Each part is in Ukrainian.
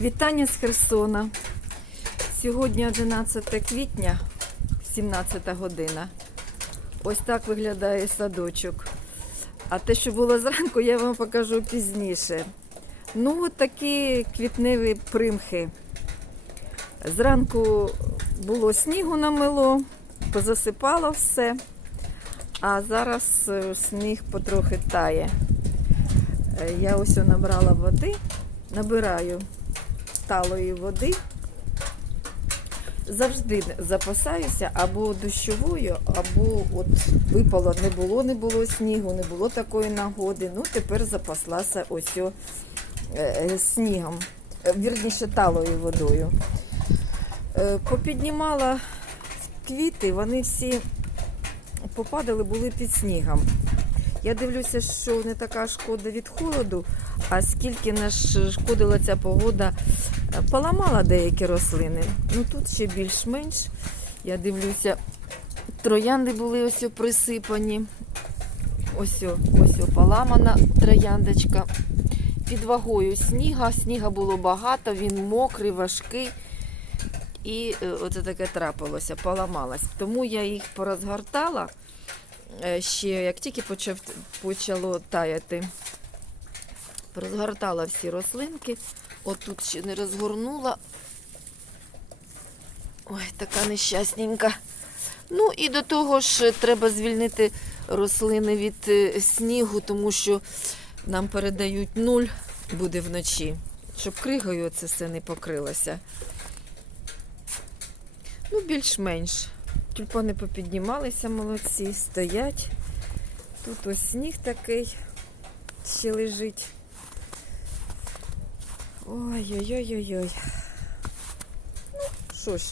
Вітання з Херсона. Сьогодні 11 квітня, 17 година. Ось так виглядає садочок. А те, що було зранку, я вам покажу пізніше. Ну, от такі квітневі примхи. Зранку було снігу намело, позасипало все, а зараз е, сніг потрохи тає. Е, Я ось набрала води, набираю талої води. Завжди запасаюся або дощовою, або от випало, не було, не було снігу, не було такої нагоди. Ну, тепер запаслася ось е, е, снігом, е, вірніше талою водою. Е, Попіднімала квіти, вони всі попадали, були під снігом. Я дивлюся, що не така шкода від холоду, а скільки нашкодила ця погода, поламала деякі рослини. Ну тут ще більш-менш. Я дивлюся, троянди були ось присипані. Ось ось поламана трояндочка. Під вагою сніга. Сніга було багато, він мокрий, важкий. І е, оце таке трапилося, поламалась. Тому я їх порозгортала е, ще, як тільки почав, почало таяти. Розгортала всі рослинки. От тут ще не розгорнула. Ой, така нещасненька. Ну і до того ж треба звільнити рослини від е, снігу, тому що нам передають нуль буде вночі, щоб кригою це все не покрилося. Ну, більш-менш. Тюльпани попіднімалися, молодці, стоять. Тут ось сніг такий ще лежить. Ой-ой-ой-ой-ой. Ну, що ж,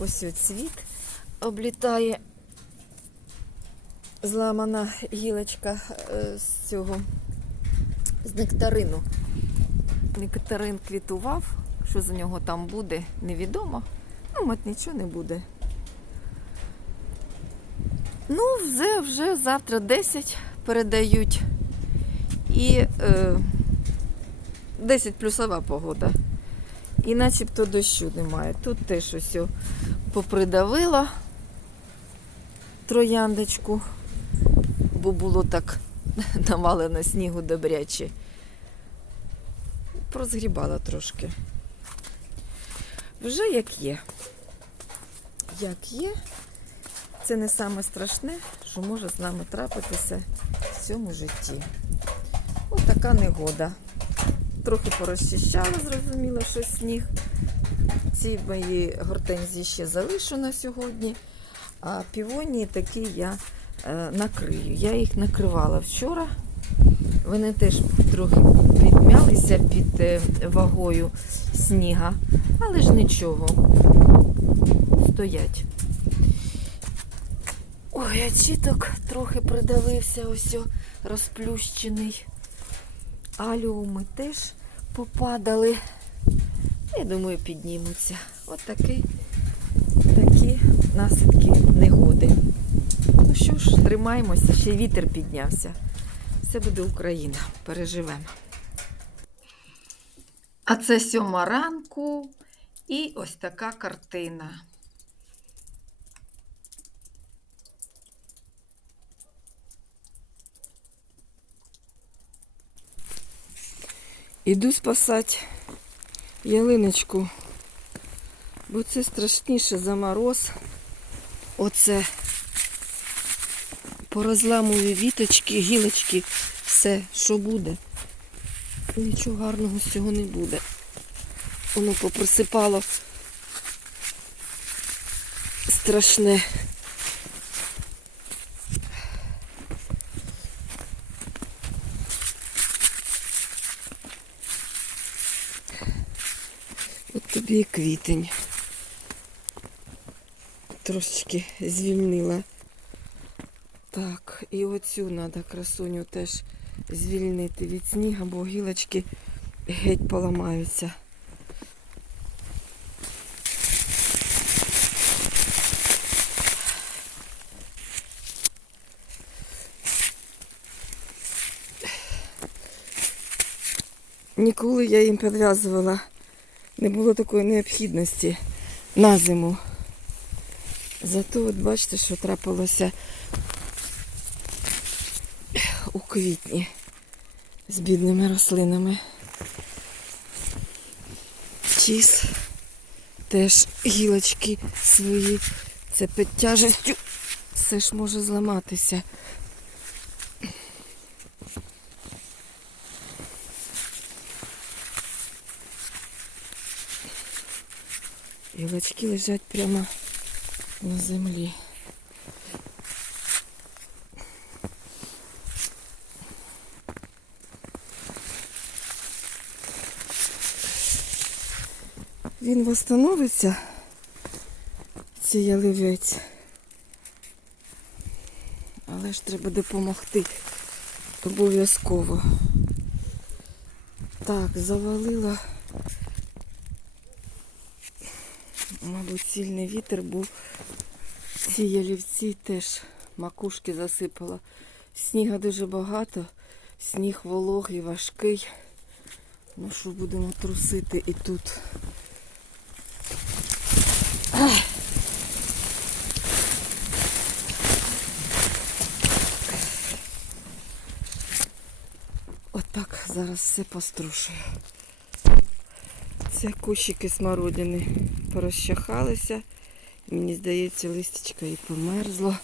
ось от цвіт облітає. Зламана гілочка е, з цього, з нектарину. Нектарин квітував. Що з нього там буде, невідомо. Ну, мать нічого не буде. Ну, вже, вже завтра 10 передають. І е, 10 плюсова погода. І начебто дощу немає. Тут теж ось попридавила трояндочку, бо було так навалено снігу добряче. Прозгрібала трошки. Вже як є. Як є, це не саме страшне, що може з нами трапитися в цьому житті. Ось така негода. Трохи порозчищала, зрозуміло, що сніг. Ці мої гортензії ще залишу на сьогодні. А півонії такі я е, накрию. Я їх накривала вчора. Вони теж трохи відмялися під е, вагою сніга, але ж нічого. Стоять. Ой, а чіток трохи придавився, ось розплющений. Аліуми теж попадали. Я думаю, піднімуться. От такі, такі наслідки негоди. Ну що ж, тримаємося, ще й вітер піднявся. Це буде Україна. Переживемо. А це сьома ранку і ось така картина. Іду спасати ялиночку, бо це страшніше за мороз. Оце порозламую віточки, гілочки, все, що буде. Нічого гарного з цього не буде. Воно поприсипало страшне. От тобі і квітень. Трошечки звільнила. Так, і оцю треба красуню теж звільнити від снігу, бо гілочки геть поламаються. Ніколи я їм підв'язувала не було такої необхідності на зиму. Зато от бачите, що трапилося у квітні з бідними рослинами. Чіз, теж гілочки свої. Це під тяжестю все ж може зламатися. Гілочки лежать прямо на землі. Він восстановиться, цей яливець. Але ж треба допомогти обов'язково. Так, завалила. Мабуть, сильний вітер був. Ці ялівці теж макушки засипала. Сніга дуже багато, сніг вологий, важкий. Ну що будемо трусити і тут. Отак зараз все пострушую. Це кущики смородини порозчахалися. Мені здається, листячко і померзло.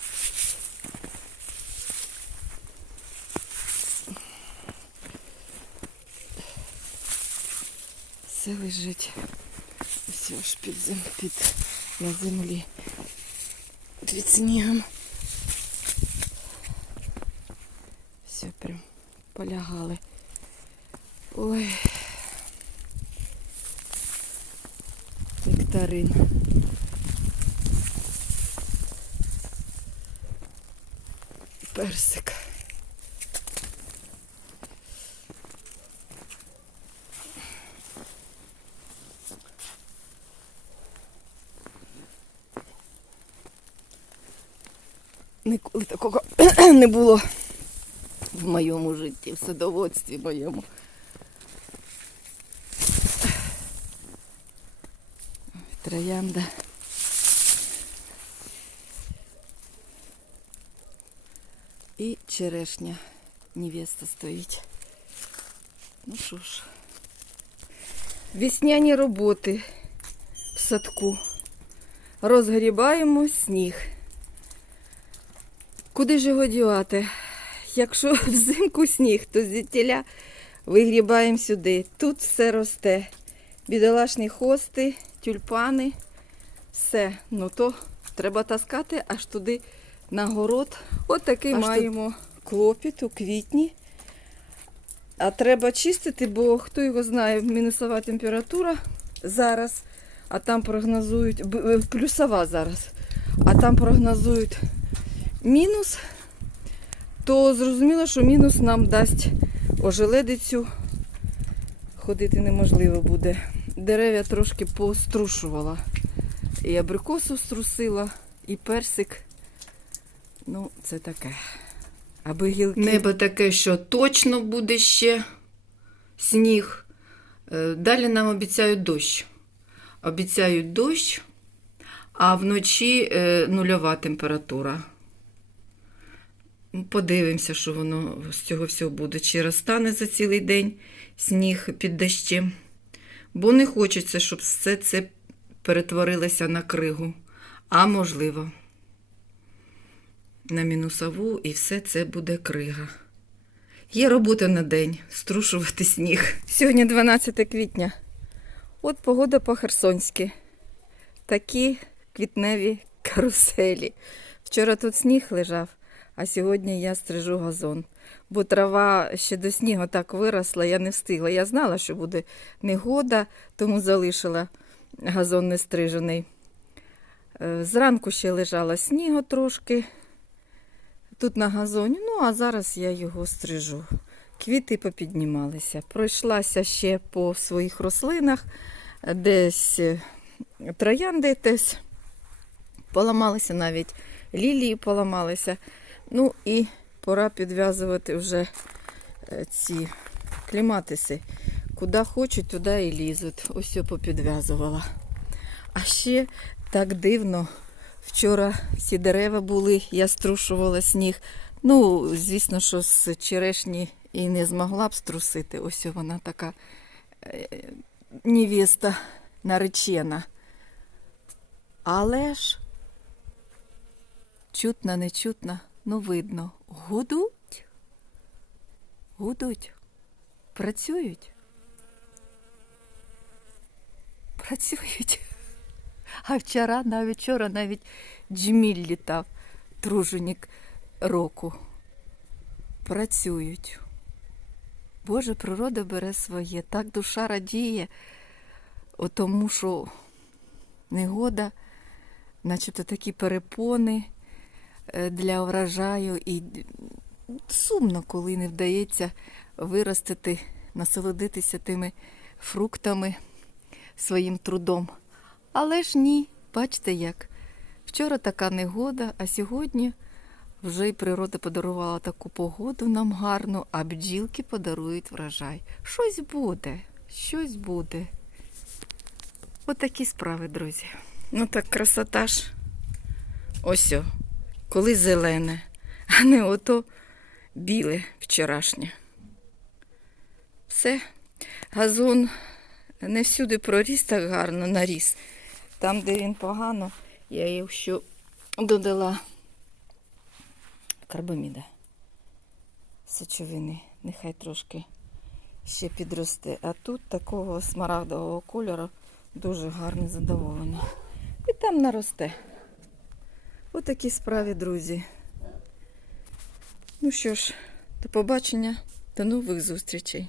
Все лежить все ж під, зем... під на землі під снігом. Все прям полягали. Ой. Нектарин. Персик. Ніколи такого не було в моєму житті, в садоводстві моєму. Троянда. І черешня невеста стоїть. Ну що ж. Весняні роботи в садку. Розгрібаємо сніг. Куди ж його дівати? Якщо взимку сніг, то звідтіля вигрібаємо сюди. Тут все росте. Бідолашні хости, тюльпани. Все. Ну то треба таскати аж туди на город. От такий Аж тут- маємо клопіт у квітні. А треба чистити, бо хто його знає, мінусова температура зараз, а там прогнозують, е, плюсова зараз, а там прогнозують мінус, то зрозуміло, що мінус нам дасть ожеледицю. Ходити неможливо буде. Дерев'я трошки пострушувала. І абрикосу струсила, і персик. Ну, це таке. Аби гілки. Небо таке, що точно буде ще сніг. Е, Далі нам обіцяють дощ. Обіцяють дощ, а вночі е, нульова температура. Подивимося, що воно з цього всього буде. Чи розтане за цілий день сніг під дощем. Бо не хочеться, щоб все це перетворилося на кригу. А можливо на мінусову, і все це буде крига. Є робота на день струшувати сніг. Сьогодні 12 квітня. От погода по-херсонськи. Такі квітневі каруселі. Вчора тут сніг лежав, а сьогодні я стрижу газон. Бо трава ще до снігу так виросла, я не встигла. Я знала, що буде негода, тому залишила газон не стрижений. Е, Зранку ще лежала снігу трошки тут на газоні, ну а зараз я його стрижу. Квіти попіднімалися. Пройшлася ще по своїх рослинах, десь е, троянди десь поламалися, навіть лілії поламалися. Ну і пора підв'язувати вже е, ці кліматиси. Куди хочуть, туди і лізуть. Ось я попідв'язувала. А ще так дивно. Вчора всі дерева були, я струшувала сніг. Ну, звісно, що з черешні і не змогла б струсити. Ось вона така е, невеста наречена. Але ж чутно, не чутно, ну видно. Гудуть. Гудуть. Працюють. Працюють. А вчора, навіть вчора навіть джміль літав, труженик року. Працюють. Боже, природа бере своє. Так душа радіє, тому що негода, начебто такі перепони для врожаю. І сумно, коли не вдається виростити, насолодитися тими фруктами своїм трудом. Але ж ні, бачите як. Вчора така негода, а сьогодні вже й природа подарувала таку погоду нам гарну, а бджілки подарують врожай. Щось буде, щось буде. Отакі справи, друзі. Ну так красота ж. Ось, коли зелене, а не ото біле вчорашнє. Все, газон не всюди проріс так гарно наріс. Там, де він погано, я їх ще додала карбаміда сечовини. Нехай трошки ще підросте. А тут такого смарагдового кольору дуже гарне задоволення. І там наросте. Отакі справи, друзі. Ну що ж, до побачення, до нових зустрічей.